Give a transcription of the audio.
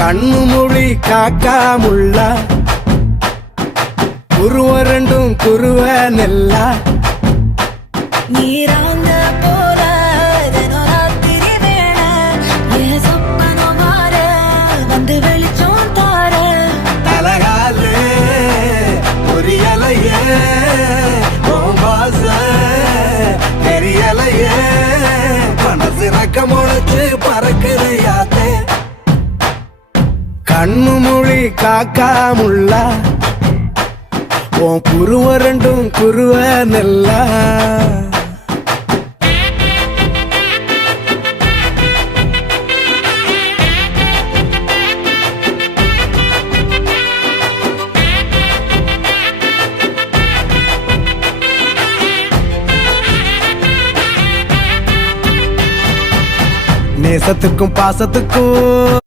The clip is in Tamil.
கண்ணு மொழி காக்காமுள்ள குருவ ரெண்டும் குருவ நெல்லா நீராங்க போல தினராத்திரி வேண என் சொப்பனம் மாற வந்து வெளிச்சம் தார தலகாலே பொரியலையே ஓம்பாச தெரியலையே மனசு ரக்க முளைச்சு பறக்குறையாத்தே கண்ணு மொழி காக்காமுள்ள உன் குருவ ரெண்டும் குருவ நெல்லா நேசத்துக்கும் பாசத்துக்கும்